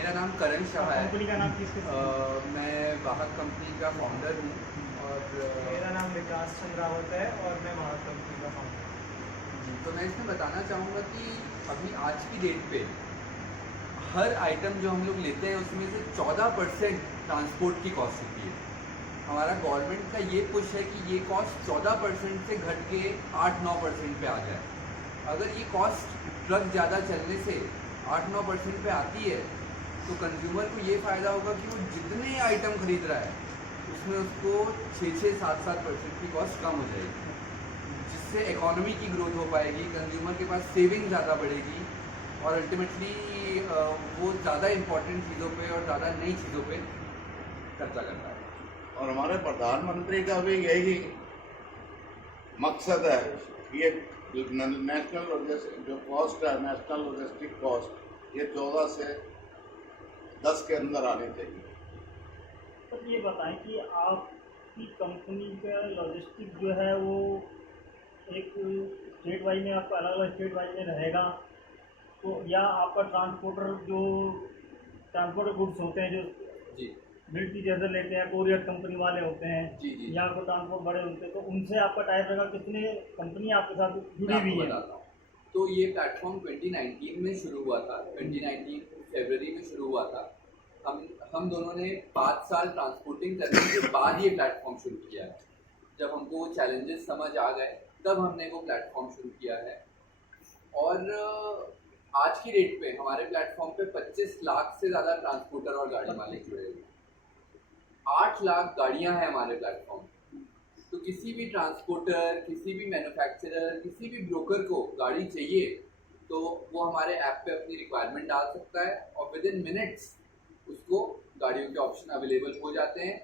मेरा नाम करण शाह है। कंपनी का नाम किसके मैं वाहक कंपनी का फाउंडर हूँ और मेरा नाम विकास चंद्र रावत है और मैं भारत कंपनी का फाउंडर हूँ। जी, तो मैं इसमें बताना चाहूँगा कि अभी आज की डेट पे हर आइटम जो हम लोग लेते हैं उसमें से 14% ट्रांसपोर्ट की कॉस्ट होती है। हमारा गवर्नमेंट का ये पुश है कि ये कॉस्ट 14% से घट के 8-9% पे आ जाए। अगर ये कॉस्ट ट्रक ज़्यादा चलने से 8-9% पे आती है तो कंज्यूमर को ये फ़ायदा होगा कि वो जितने आइटम खरीद रहा है उसमें उसको 6-7% की कॉस्ट कम हो जाएगी, जिससे इकोनॉमी की ग्रोथ हो पाएगी, कंज्यूमर के पास सेविंग ज़्यादा बढ़ेगी और अल्टीमेटली वो ज़्यादा इम्पोर्टेंट चीज़ों पे और ज़्यादा नई चीज़ों पे खर्चा करता है। और हमारे प्रधानमंत्री का भी यही मकसद है कि ये नेशनल जो कॉस्ट है, नेशनल लॉजिस्टिक कॉस्ट, ये 14 से 10 के अंदर आनी चाहिए। तो ये बताएं कि आपकी कंपनी का लॉजिस्टिक जो है वो एक स्टेट वाइज में, आपका अलग अलग स्टेट वाइज में रहेगा, तो या आपका ट्रांसपोर्टर जो ट्रांसपोर्ट गुड्स होते हैं जो जी मिलिट्री जैसे लेते हैं, कोरियर कंपनी वाले होते हैं, जी जी या कोई ट्रांसपोर्ट बड़े होते हैं, तो उनसे आपका टाइप रहेगा? कितने कंपनी आपके साथ जुड़ी मैं हुई आपको है? बताता हूँ। तो ये प्लेटफॉर्म 2019 में शुरू हुआ था, 2019 फरवरी में शुरू हुआ था। हम दोनों ने 5 साल ट्रांसपोर्टिंग करने के बाद ये प्लेटफॉर्म शुरू किया है। जब हमको वो चैलेंजेस समझ आ गए तब हमने वो प्लेटफॉर्म शुरू किया है। और आज की डेट पे हमारे प्लेटफॉर्म पे 25 लाख से ज़्यादा ट्रांसपोर्टर और गाड़ी मालिक जुड़े हुए हैं। 8 लाख गाड़ियां हैं हमारे प्लेटफॉर्म पे। तो किसी भी ट्रांसपोर्टर, किसी भी मैन्युफैक्चरर, किसी भी ब्रोकर को गाड़ी चाहिए तो वो हमारे ऐप पे अपनी रिक्वायरमेंट डाल सकता है और विद इन मिनट्स उसको गाड़ियों के ऑप्शन अवेलेबल हो जाते हैं।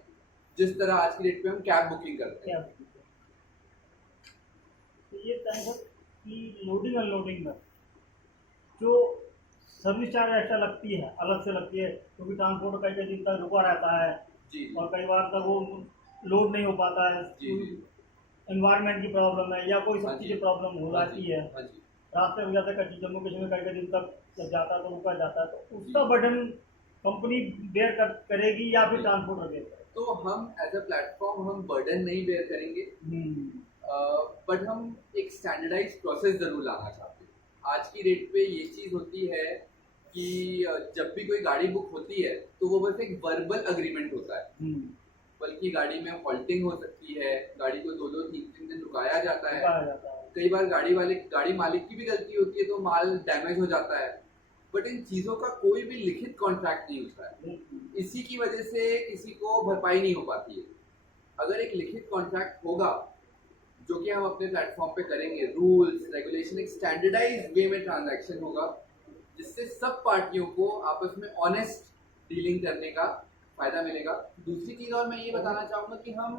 जिस तरह आज की डेट पे हम कैब बुकिंग करते हैं। क्या तो ये तय है कि लोडिंग अनलोडिंग में जो सर्विस चार्ज एक्स्ट्रा लगती है, अलग से लगती है, क्योंकि ट्रांसपोर्ट कई कई दिन तक रुका रहता है जी और कई बार तक वो लोड नहीं हो पाता है, जी जी एनवायरनमेंट की प्रॉब्लम है या कोई हाँ सब्जी जी की प्रॉब्लम हो हाँ जाती जी है, हाँ जी रास्ते में जाते कच्ची जम्मू कश्मीर में कई कई दिन तक जब जाता है तो रुका जाता है, तो उसका जी बर्डन कंपनी करेगी या फिर जी। ट्रांसपोर्टर बेयर करेगा? तो हम एज अ प्लेटफॉर्म हम बर्डन नहीं बेयर करेंगे, बट हम एक स्टैंडर्डाइज प्रोसेस ज़रूर लाना चाहते हैं। आज की डेट पे ये चीज़ होती है कि जब भी कोई गाड़ी बुक होती है तो वो बस एक वर्बल अग्रीमेंट होता है, बल्कि गाड़ी में हॉल्टिंग हो सकती है, गाड़ी को 2-2, 3-3 दिन रुकाया जाता है। रुकाया जाता है। कई बार गाड़ी मालिक की भी गलती होती है तो माल डैमेज हो जाता है, बट इन चीज़ों का कोई भी लिखित कॉन्ट्रैक्ट नहीं होता है। इसी की वजह से किसी को भरपाई नहीं हो पाती है। अगर एक लिखित कॉन्ट्रैक्ट होगा जो कि हम अपने प्लेटफॉर्म पे करेंगे, रूल्स रेगुलेशन, एक स्टैंडर्डाइज वे में ट्रांजैक्शन होगा जिससे सब पार्टियों को आपस में ऑनेस्ट डीलिंग करने का फायदा मिलेगा। दूसरी चीज़ और मैं ये बताना चाहूँगा कि हम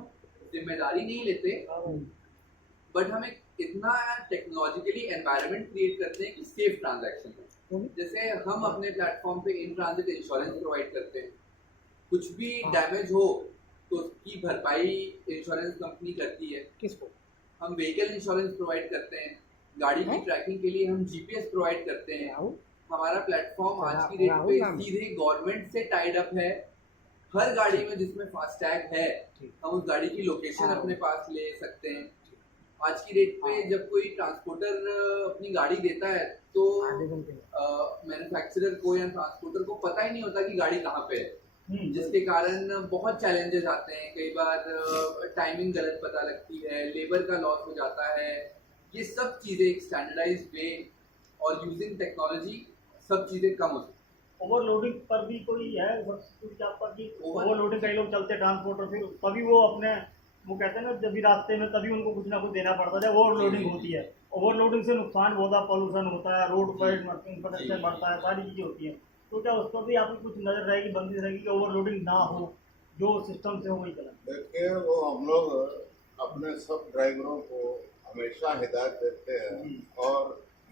जिम्मेदारी नहीं लेते, बट हम एक इतना टेक्नोलॉजिकली एनवायरनमेंट क्रिएट करते हैं कि सेफ ट्रांजैक्शन हो। जैसे हम अपने प्लेटफॉर्म पे इन ट्रांजिट इंश्योरेंस प्रोवाइड करते हैं। कुछ भी डैमेज हो तो उसकी भरपाई इंश्योरेंस कंपनी करती है। किसको? हम व्हीकल इंश्योरेंस प्रोवाइड करते हैं। गाड़ी की ट्रैकिंग के लिए हम जीपीएस प्रोवाइड करते हैं। हमारा प्लेटफॉर्म आज की डेट पे सीधे गवर्नमेंट से टाइड अप है। हर गाड़ी में जिसमें फास्टैग है हम उस गाड़ी की लोकेशन अपने पास ले सकते हैं। आज की डेट पे जब कोई ट्रांसपोर्टर अपनी गाड़ी देता है तो मैन्युफैक्चरर को या ट्रांसपोर्टर को पता ही नहीं होता कि गाड़ी कहाँ पे है, जिसके कारण बहुत चैलेंजेस आते हैं। कई बार टाइमिंग गलत पता लगती है, लेबर का लॉस हो जाता है। ये सब चीज़ें एक स्टैंडर्डाइज वे और यूजिंग टेक्नोलॉजी सब चीज़ें कम हो सकती हैं। ओवरलोडिंग पर भी कोई है कुछ आपका कि ओवरलोडिंग कई लोग चलते ट्रांसपोर्टर, फिर तभी वो अपने वो कहते हैं ना, जब भी रास्ते में तभी उनको कुछ ना कुछ देना पड़ता है जब ओवरलोडिंग होती है। ओवरलोडिंग से नुकसान बहुत है, पॉल्यूशन होता है, रोड पर इंफ्रास्ट्रक्चर बढ़ता है, सारी चीज़ें होती हैं। तो क्या उस पर भी आपकी कुछ नज़र रहेगी, बंदिश रहेगी कि ओवरलोडिंग ना हो, जो सिस्टम से हो वही चला? देखिए, वो हम लोग अपने सब ड्राइवरों को हमेशा हिदायत देते हैं और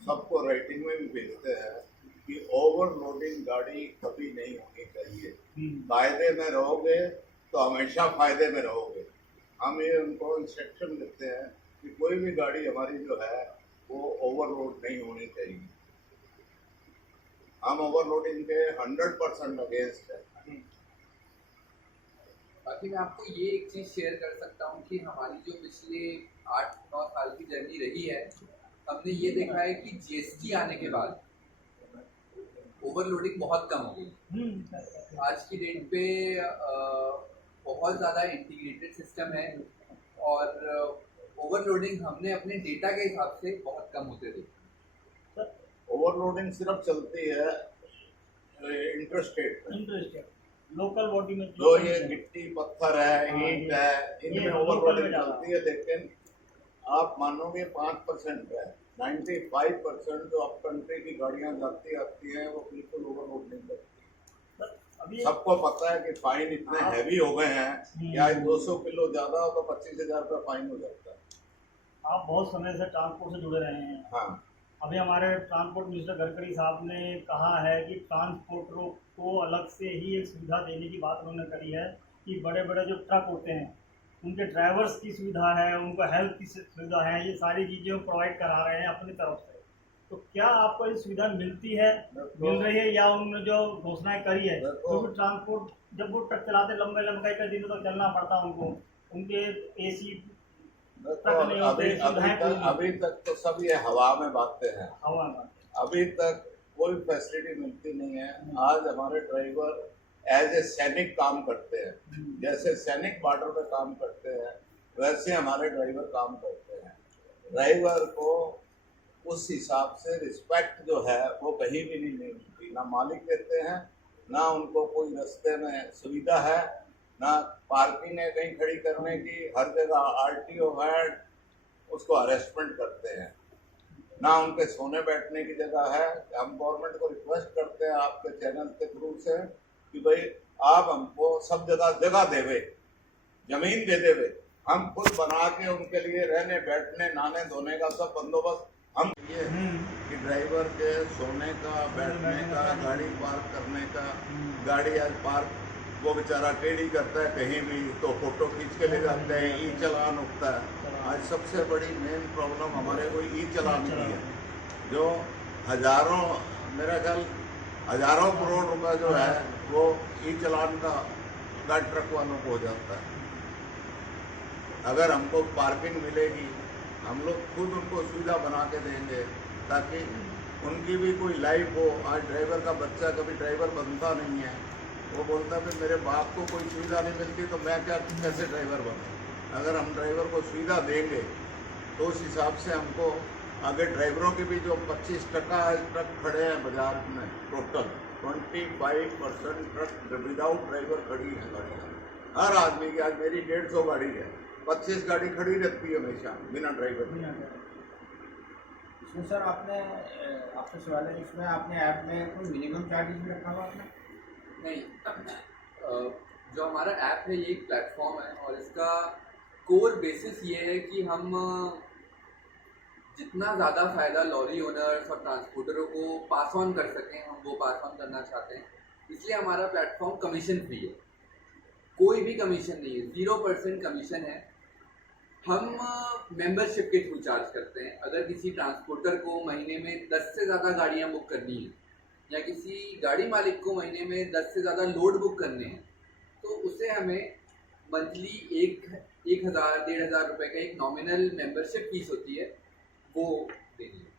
सबको रेटिंग में भी भेजते हैं कि ओवरलोडिंग गाड़ी कभी नहीं होनी चाहिए। फायदे में रहोगे तो हमेशा फायदे में रहोगे। हम ये उनको इंस्ट्रक्शन देते हैं कि कोई भी गाड़ी हमारी जो है वो ओवरलोड नहीं होनी चाहिए। हम ओवरलोडिंग के 100% अगेंस्ट है। बाकी मैं आपको ये एक चीज़ शेयर कर सकता हूँ कि हमारी जो पिछले 8-9 साल की जर्नी रही है, हमने ये देखा है कि जीएसटी आने के बाद ओवरलोडिंग बहुत कम हो गई। आज की डेट पे बहुत ज़्यादा इंटीग्रेटेड सिस्टम है और ओवरलोडिंग हमने अपने डेटा के हिसाब से बहुत कम होते देखे। ओवरलोडिंग सिर्फ चलती है इंटरस्टेट में, लोकल बॉडी में जो ये गिट्टी पत्थर है, ईंट है, इनमें ओवरलोडिंग चलती है। लेकिन आप मानोगे 5% है, 95% जो अप कंट्री की गाड़ियां जाती आती हैं वो बिल्कुल ओवरलोड नहीं करती। सबको पता है कि फाइन इतने हैवी हो गए हैं, या 200 किलो ज्यादा हो तो 25,000 रुपये फाइन हो जाता है। आप बहुत समय से ट्रांसपोर्ट से जुड़े रहे हैं। हाँ, अभी हमारे ट्रांसपोर्ट मिनिस्टर गडकरी साहब ने कहा है कि ट्रांसपोर्टरों को अलग से ही एक सुविधा देने की बात उन्होंने करी है कि बड़े बड़े जो ट्रक होते हैं उनके ड्राइवर्स की सुविधा है, उनको हेल्थ की सुविधा है, ये सारी चीज़ें प्रोवाइड करा रहे हैं अपनी तरफ से। तो क्या आपको ये सुविधा मिलती है, मिल रही है, या उन्होंने जो घोषणाएं करी है? क्योंकि ट्रांसपोर्ट जब वो ट्रक चलाते लंबे लंबे कई दिनों तक चलना पड़ता है उनको, उनके एसी अभी तक तो सब ये हवा में बातें हैं। हवा में अभी तक कोई फैसिलिटी मिलती नहीं है। आज हमारे ड्राइवर एज ए सैनिक काम करते हैं, जैसे सैनिक बॉर्डर पे काम करते हैं वैसे हमारे ड्राइवर काम करते हैं। ड्राइवर को उस हिसाब से रिस्पेक्ट जो है वो कहीं भी नहीं मिलती, ना मालिक देते हैं, ना उनको कोई रास्ते में सुविधा है, ना पार्किंग है कहीं खड़ी करने की। हर जगह आरटीओ है, उसको अरेस्टमेंट करते हैं, ना उनके सोने बैठने की जगह है। हम गवर्नमेंट को रिक्वेस्ट करते हैं आपके चैनल के थ्रू से कि भाई आप हमको सब जगह देवे, जमीन दे देवे, हम खुद बना के उनके लिए रहने बैठने नहाने धोने का सब बंदोबस्त हम ये कि ड्राइवर के सोने का, बैठने का, गाड़ी पार्क करने का। गाड़ी आज पार्क वो बेचारा टेढ़ी करता है कहीं भी तो फोटो खींच के ले जाते हैं, ई चालान उठता है। आज सबसे बड़ी मेन प्रॉब्लम हमारे को ई चालान की है, जो हजारों, मेरा ख्याल हजारों करोड़ रुपए जो है वो ई चालान का गाड़ी ट्रक वालों को हो जाता है। अगर हमको पार्किंग मिलेगी, हम लोग खुद उनको सुविधा बना के देंगे ताकि उनकी भी कोई लाइफ हो। आज ड्राइवर का बच्चा कभी ड्राइवर बनता नहीं है, वो बोलता है मेरे बाप को कोई सुविधा नहीं मिलती तो मैं क्या कैसे ड्राइवर बनूँ। अगर हम ड्राइवर को सुविधा देंगे तो उस हिसाब से हमको आगे ड्राइवरों के भी जो 25% ट्रक खड़े हैं बाजार में, टोटल 25% ट्रक विदाउट ड्राइवर खड़ी है गाड़ियाँ। हर आदमी की, आज मेरी 150 गाड़ी है, 25 गाड़ी खड़ी रहती है हमेशा बिना ड्राइवर। इसमें सर आपसे सवाल है, इसमें आपने ऐप में कोई मिनिमम चार्जेस भी रखा हुआ आपने? नहीं, जो हमारा ऐप है ये एक प्लेटफॉर्म है और इसका कोर बेसिस ये है कि हम जितना ज़्यादा फ़ायदा लॉरी ओनर्स और ट्रांसपोर्टरों को पास ऑन कर सकें, हम वो पास ऑन करना चाहते हैं। इसलिए हमारा प्लेटफॉर्म कमीशन फ्री है, कोई भी कमीशन नहीं है, 0% कमीशन है। हम मेंबरशिप के थ्रू चार्ज करते हैं। अगर किसी ट्रांसपोर्टर को महीने में 10 से ज़्यादा गाड़ियाँ बुक करनी है या किसी गाड़ी मालिक को महीने में 10 से ज़्यादा लोड बुक करने हैं तो उसे हमें मंथली 1,000-1,500 रुपये का एक नॉमिनल मेंबरशिप फीस होती है, वो देनी है।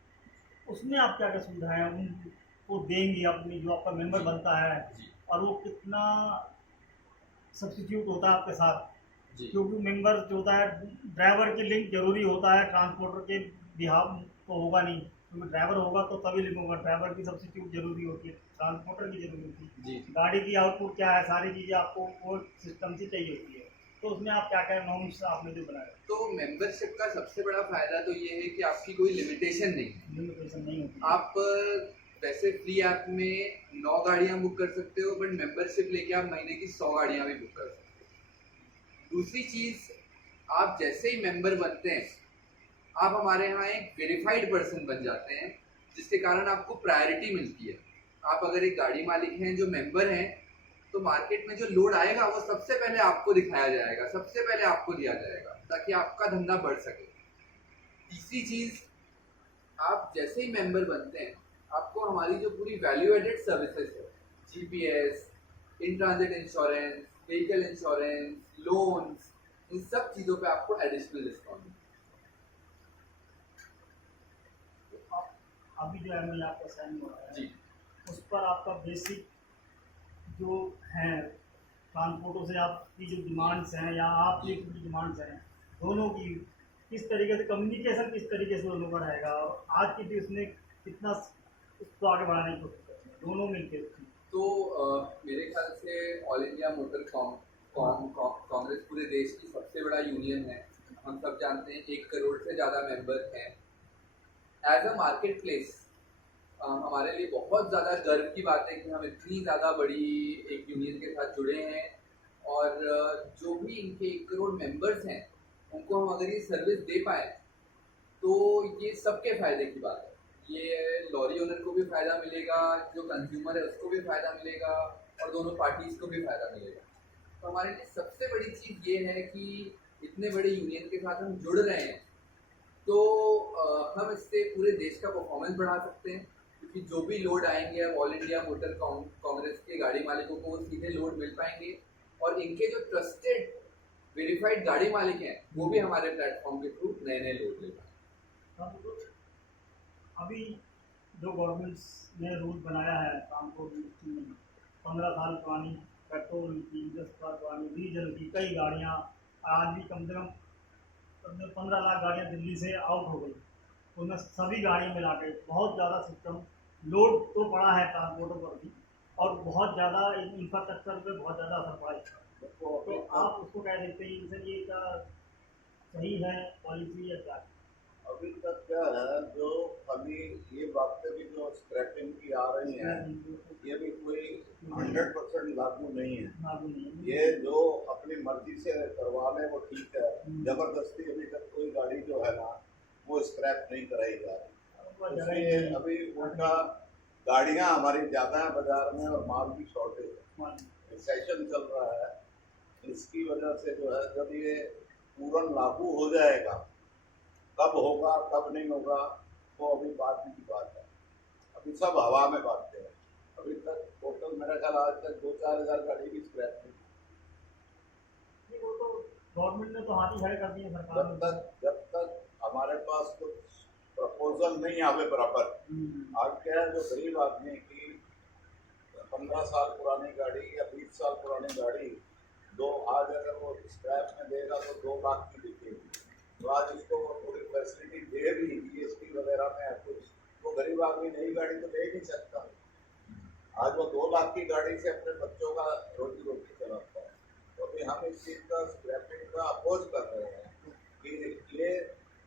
उसमें आप क्या क्या सुविधाएं उनको देंगे अपनी, जो आपका मेंबर बनता है, और वो कितना सब्सिट्यूट होता है आपके साथ? क्योंकि मेंबर जो होता है, ड्राइवर की लिंक जरूरी होता है, ट्रांसपोर्टर के बिहाफ तो होगा नहीं, क्योंकि ड्राइवर होगा तो तभी लिंक होगा। ड्राइवर की सब्सिट्यूट जरूरी होती है, ट्रांसपोर्टर की जरूरी होती है, गाड़ी की आउटपुट क्या है, सारी चीज़ें आपको वो सिस्टम से चाहिए होती है। तो उसमें आप क्या क्या नॉर्म्स आपने जो बनाया? तो मेंबरशिप का सबसे बड़ा फ़ायदा तो ये है कि आपकी कोई लिमिटेशन नहीं है। लिमिटेशन नहीं होती। आप वैसे फ्री ऐप में 9 गाड़ियाँ बुक कर सकते हो, बट मेंबरशिप लेके आप महीने की 100 गाड़ियाँ भी बुक कर सकते हो। दूसरी चीज़, आप जैसे ही मेंबर बनते हैं आप हमारे यहाँ एक वेरीफाइड पर्सन बन जाते हैं, जिसके कारण आपको प्रायोरिटी मिलती है। आप अगर एक गाड़ी मालिक हैं जो मेंबर हैं तो मार्केट में जो लोड आएगा वो सबसे पहले आपको दिखाया जाएगा, सबसे पहले आपको दिया जाएगा, ताकि आपका धंधा बढ़ सके। तीसरी चीज़, आप जैसे ही मेंबर बनते हैं आपको हमारी जो पूरी वैल्यू एडेड सर्विसेज है, GPS, in transit insurance, vehicle insurance, loans, इन सब चीज़ों पे आपको एडिशनल डिस्काउंट। अभी जो एमओयू आपका साइन हुआ है जी उस पर आपका बेसिक जो है ट्रांसपोर्टों से आपकी जो डिमांड्स हैं या आपकी जो डिमांड्स हैं दोनों की किस तरीके से कम्युनिकेशन किस तरीके से दोनों का रहेगा, और आज की डेट में कितना उसको आगे बढ़ाने की कोशिश करते हैं दोनों मिलकर। तो मेरे ख्याल से ऑल इंडिया मोटर कांग्रेस पूरे देश की सबसे बड़ा यूनियन है। हम सब जानते हैं 1 करोड़ से ज़्यादा मेंबर हैं। एज अ मार्केट प्लेस हमारे लिए बहुत ज़्यादा गर्व की बात है कि हम इतनी ज़्यादा बड़ी एक यूनियन के साथ जुड़े हैं, और जो भी इनके 1 करोड़ मेंबर्स हैं उनको हम अगर ये सर्विस दे पाए तो ये सबके फ़ायदे की बात है। ये लॉरी ओनर को भी फ़ायदा मिलेगा, जो कंज्यूमर है उसको भी फ़ायदा मिलेगा, और दोनों पार्टीज़ को भी फ़ायदा मिलेगा। तो हमारे लिए सबसे बड़ी चीज़ ये है कि इतने बड़े यूनियन के साथ हम जुड़ रहे हैं, तो हम इससे पूरे देश का परफॉर्मेंस बढ़ा सकते हैं, क्योंकि जो भी लोड आएंगे अब ऑल इंडिया मोटर कांग्रेस के गाड़ी मालिकों को वो सीधे लोड मिल पाएंगे, और इनके जो ट्रस्टेड वेरीफाइड गाड़ी मालिक हैं वो भी हमारे प्लेटफॉर्म के थ्रू नए नए लोड ले पाएंगे। अभी जो गवर्नमेंट्स ने रूल बनाया है ट्रांसपोर्ट मिनिस्ट्री में 15 साल पुरानी पेट्रोल की 10 साल पुरानी डीजल की कई गाड़ियाँ आज भी कम से कम 15 लाख गाड़ियाँ दिल्ली से आउट हो गई। उनमें सभी गाड़ियाँ मिला के बहुत ज़्यादा सिस्टम लोड तो पड़ा है ट्रांसपोर्टर पर भी, और बहुत ज़्यादा इंफ्रास्ट्रक्चर पे बहुत ज़्यादा असर पड़ा है। तो आप उसको क्या देखते हैं सर, ये क्या सही है पॉलिसी या क्या? अभी तक क्या है, जो अभी ये बातें भी जो स्क्रैपिंग की आ रही हैं, ये भी कोई 100% लागू नहीं है। ये जो अपनी मर्जी से करवा लें वो ठीक है, जबरदस्ती अभी तक कोई गाड़ी जो है ना वो स्क्रैप नहीं कराई जा रही। इसलिए अभी उनका गाड़ियां हमारी ज़्यादा है बाजार में और माल की शॉर्टेज है, रिसेशन चल रहा है। इसकी वजह से जो है जब ये पूर्ण लागू हो जाएगा, कब होगा कब नहीं होगा वो अभी बाद की बात है। अभी सब हवा में बातें हैं। अभी तक टोटल मेरा ख्याल आज तक 2-4 हज़ार गाड़ी की स्क्रैप नहीं। वो तो गवर्नमेंट ने तो हाथ ही खड़े कर दिए सरकार ने। जब तक हमारे पास कुछ प्रपोजल नहीं आवे बराबर, आज क्या है, जो गरीब आदमी की 15 साल पुरानी गाड़ी या 20 साल पुरानी गाड़ी आज अगर वो स्क्रैप में देगा तो 2 लाख की बिकेगी। तो आज इसको वो थोड़ी फैसिलिटी दे भी जीएसटी वगैरह में है कुछ, वो गरीब आदमी नई गाड़ी तो ले नहीं सकता। आज वो 2 लाख की गाड़ी से अपने बच्चों का रोजी चलाता है। तो अभी हम इस चीज़ का स्क्रैपिंग का अपोज कर रहे हैं कि ये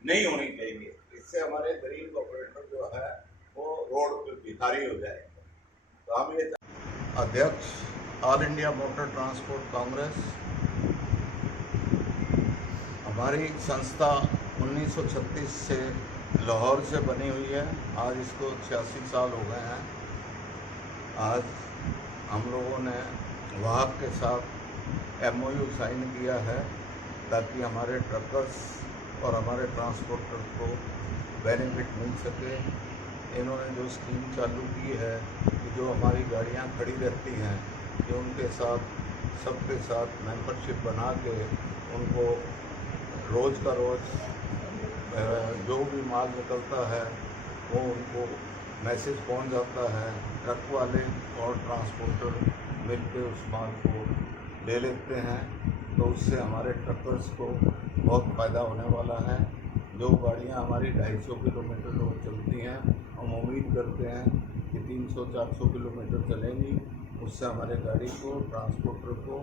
नहीं होनी चाहिए। इससे हमारे गरीब ऑपरेटर जो है वो रोड पर भिखारी हो जाएंगे। तो हम ये अध्यक्ष all India motor transport Congress, हमारी संस्था 1936 से लाहौर से बनी हुई है। आज इसको 86 साल हो गए हैं। आज हम लोगों ने वाहक के साथ एमओयू साइन किया है ताकि हमारे ट्रकर्स और हमारे ट्रांसपोर्टर को बेनिफिट मिल सके। इन्होंने जो स्कीम चालू की है कि जो हमारी गाड़ियां खड़ी रहती हैं कि उनके साथ सबके साथ मेंबरशिप बना के उनको रोज़ का रोज़ जो भी माल निकलता है वो उनको मैसेज पहुंच जाता है। ट्रक वाले और ट्रांसपोर्टर मिलकर उस माल को ले लेते हैं, तो उससे हमारे ट्रकर्स को बहुत फ़ायदा होने वाला है। जो गाड़ियां हमारी 250 किलोमीटर रोज चलती हैं, हम उम्मीद करते हैं कि 300-400 किलोमीटर चलेंगी। उससे हमारे गाड़ी को, ट्रांसपोर्टर को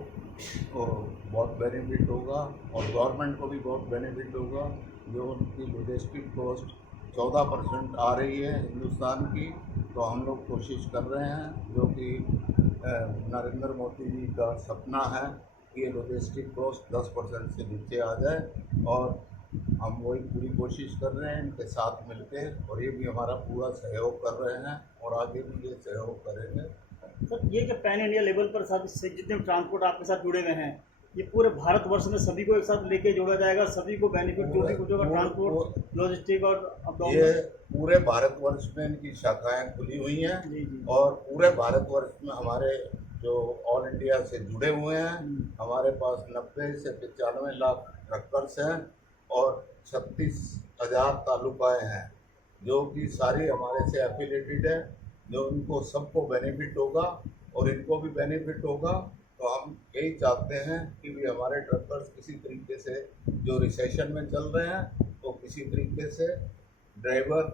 बहुत बेनिफिट होगा और गवर्नमेंट को भी बहुत बेनिफिट होगा। जो उनकी लॉजिस्टिक कॉस्ट 14% आ रही है हिंदुस्तान की, तो हम लोग कोशिश कर रहे हैं, जो कि नरेंद्र मोदी जी का सपना है कि ये लॉजिस्टिक कॉस्ट 10% से नीचे आ जाए, और हम वही पूरी कोशिश कर रहे हैं इनके साथ मिलके, और ये भी हमारा पूरा सहयोग कर रहे हैं और आगे भी ये सहयोग करेंगे। सर, ये जो पैन इंडिया लेवल पर सब से जितने ट्रांसपोर्ट आपके साथ जुड़े हुए हैं, ये पूरे भारतवर्ष में सभी को एक साथ लेके जोड़ा जाएगा, सभी को बेनिफिट जो भी कुछ होगा, ट्रांसपोर्ट, लॉजिस्टिक और अप ये डाउन। पूरे भारतवर्ष में इनकी शाखाएं खुली हुई हैं जी जी। और पूरे भारतवर्ष में हमारे जो ऑल इंडिया से जुड़े हुए हैं, हमारे पास 90 से 95 लाख ट्रकर्स हैं और 36,000 तालुकाएँ हैं जो कि सारी हमारे से एफिलेटेड है, जो उनको सबको बेनिफिट होगा और इनको भी बेनिफिट होगा। तो हम यही चाहते हैं कि भी हमारे ट्रकर्स किसी तरीके से जो रिसेशन में चल रहे हैं तो किसी तरीके से ड्राइवर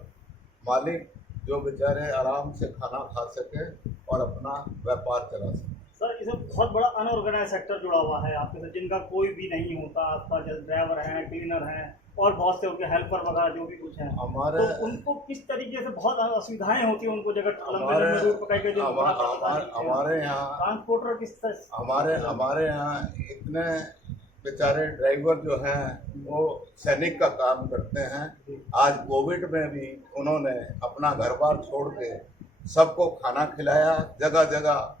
मालिक जो बेचारे आराम से खाना खा सके और अपना व्यापार चला सके। सर इसमें बहुत बड़ा अनऑर्गेनाइज सेक्टर जुड़ा हुआ है आपके साथ, जिनका कोई भी नहीं होता आसपास, जैसे ड्राइवर हैं, क्लीनर हैं और बहुत से उनके हेल्पर वगैरह जो भी कुछ हैं, हमारे तो उनको किस तरीके से बहुत असुविधाएं होती हैं उनको, जगह लंबे लंबे रूट पकड़ के जो हमारे यहाँ ट्रांसपोर्टर किस तरह हमारे यहाँ इतने बेचारे ड्राइवर जो हैं वो सैनिक का काम करते हैं। आज कोविड में भी उन्होंने अपना घर बार छोड़ के सबको खाना खिलाया, जगह जगह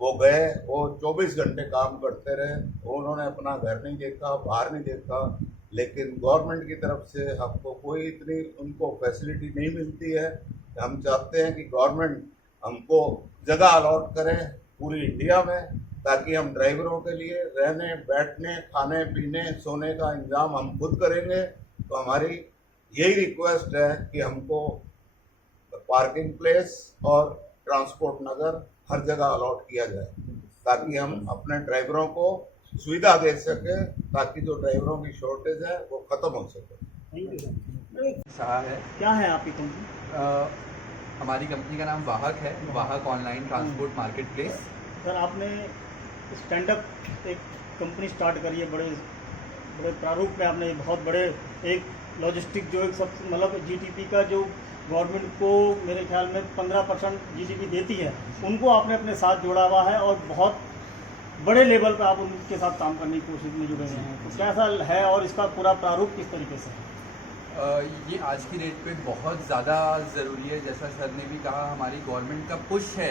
वो गए, वो 24 घंटे काम करते रहे, उन्होंने अपना घर नहीं देखा, बाहर नहीं देखा। लेकिन गवर्नमेंट की तरफ से हमको कोई इतनी उनको फैसिलिटी नहीं मिलती है। हम चाहते हैं कि गवर्नमेंट हमको जगह अलॉट करे पूरी इंडिया में, ताकि हम ड्राइवरों के लिए रहने, बैठने, खाने पीने, सोने का इंतजाम हम खुद करेंगे। तो हमारी यही रिक्वेस्ट है कि हमको पार्किंग प्लेस और ट्रांसपोर्ट नगर हर जगह अलॉट किया जाए, ताकि हम अपने ड्राइवरों को सुविधा दे सके, ताकि जो ड्राइवरों की शॉर्टेज है वो ख़त्म हो सके। शाह है। क्या है आपकी कंपनी? हमारी कंपनी का नाम वाहक है, वाहक online transport market place. Sir आपने स्टैंड अप एक कंपनी स्टार्ट करी है, बड़े बड़े प्रारूप में आपने बहुत बड़े एक लॉजिस्टिक जो एक सब मतलब जीडीपी का जो गवर्नमेंट को मेरे ख्याल में 15% जीडीपी देती है, उनको आपने अपने साथ जोड़ा हुआ है और बहुत बड़े लेवल पर आप उनके साथ काम करने की कोशिश में जुड़े हुए हैं। तो कैसा है और इसका पूरा प्रारूप किस तरीके से है? ये आज की डेट पे बहुत ज़्यादा ज़रूरी है। जैसा सर ने भी कहा, हमारी गवर्नमेंट का पुश है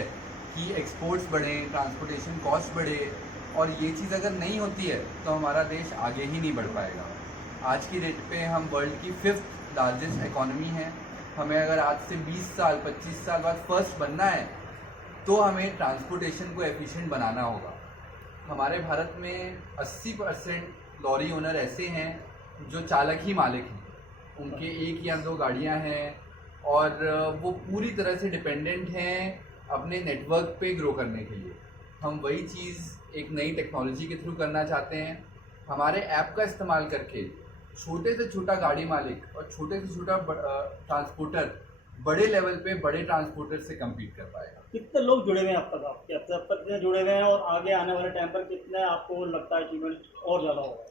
कि एक्सपोर्ट्स बढ़ें, ट्रांसपोर्टेशन कॉस्ट बढ़े, और ये चीज़ अगर नहीं होती है तो हमारा देश आगे ही नहीं बढ़ पाएगा। आज की डेट पे हम वर्ल्ड की 5th लार्जेस्ट इकॉनमी हैं। हमें अगर आज से 20 साल 25 साल बाद फर्स्ट बनना है तो हमें ट्रांसपोर्टेशन को एफिशिएंट बनाना होगा। हमारे भारत में 80% लॉरी ओनर ऐसे हैं जो चालक ही मालिक हैं, उनके 1 या 2 गाड़ियां हैं और वो पूरी तरह से डिपेंडेंट हैं अपने नेटवर्क पे ग्रो करने के लिए। हम वही चीज़ एक नई टेक्नोलॉजी के थ्रू करना चाहते हैं। हमारे ऐप का इस्तेमाल करके छोटे से छोटा गाड़ी मालिक और छोटे से छोटा ट्रांसपोर्टर बड़े लेवल पे बड़े ट्रांसपोर्टर से कम्पीट कर पाएगा। कितने लोग जुड़े हुए हैं अब तक, आपके अब तक कितने जुड़े हुए हैं और आगे आने वाले टाइम पर कितने आपको लगता है अचीवमेंट और ज़्यादा होगा?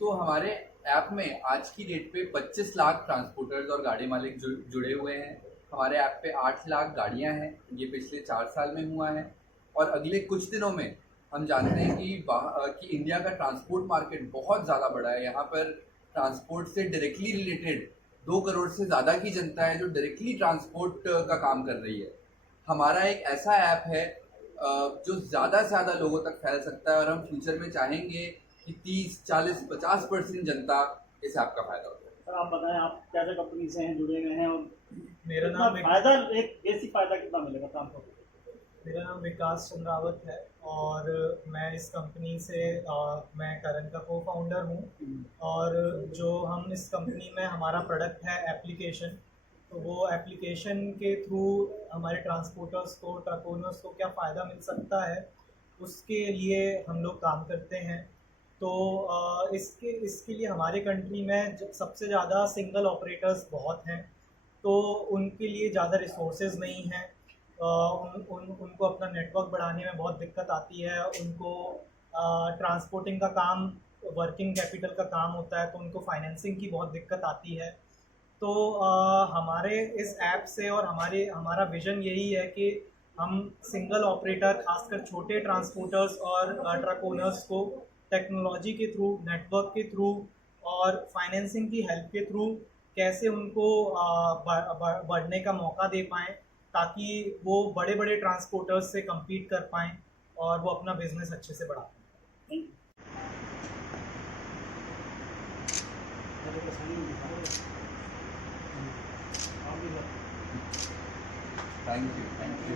तो हमारे ऐप में आज की डेट पे 25 लाख ट्रांसपोर्टर्स और गाड़ी मालिक जुड़े हुए हैं। हमारे ऐप पे 8 लाख गाड़ियां हैं, ये पिछले 4 साल में हुआ है। और अगले कुछ दिनों में हम जानते हैं कि इंडिया का ट्रांसपोर्ट मार्केट बहुत ज़्यादा बड़ा है। यहाँ पर ट्रांसपोर्ट से डायरेक्टली रिलेटेड 2 करोड़ से ज़्यादा की जनता है जो डायरेक्टली ट्रांसपोर्ट का काम कर रही है। हमारा एक ऐसा ऐप है जो ज़्यादा से ज़्यादा लोगों तक फैल सकता है और हम फ्यूचर में चाहेंगे कि 30, 40, 50% जनता इस ऐप का फ़ायदा होता है। सर आप बताएं, आप कैसे कंपनी से हैं, जुड़े हुए हैं और मेरा कितना नाम फ़ायदा, एक बेसिक फ़ायदा कितना मिलेगा ट्रांसपोर्ट? मेरा नाम विकास चंद्रावत है और मैं इस कंपनी से मैं करण का को फाउंडर हूँ। और जो हम इस कंपनी में हमारा प्रोडक्ट है एप्लीकेशन, तो वो एप्लीकेशन के थ्रू हमारे ट्रांसपोर्टर्स को, ट्रक ओनर्स को क्या फ़ायदा मिल सकता है उसके लिए हम लोग काम करते हैं। तो इसके लिए हमारे कंट्री में सबसे ज़्यादा सिंगल ऑपरेटर्स बहुत हैं, तो उनके लिए ज़्यादा रिसोर्सेज नहीं हैं। उनको अपना नेटवर्क बढ़ाने में बहुत दिक्कत आती है। उनको ट्रांसपोर्टिंग का काम वर्किंग कैपिटल का काम होता है, तो उनको फाइनेंसिंग की बहुत दिक्कत आती है। तो हमारे इस ऐप से और हमारा विज़न यही है कि हम सिंगल ऑपरेटर, खासकर छोटे ट्रांसपोर्टर्स और ट्रक ओनर्स को टेक्नोलॉजी के थ्रू, नेटवर्क के थ्रू और फाइनेंसिंग की हेल्प के थ्रू कैसे उनको बढ़ने का मौका दे पाएँ, ताकि वो बड़े बड़े ट्रांसपोर्टर्स से कम्पीट कर पाएँ और वो अपना बिजनेस अच्छे से बढ़ा पाएँ। Thank you.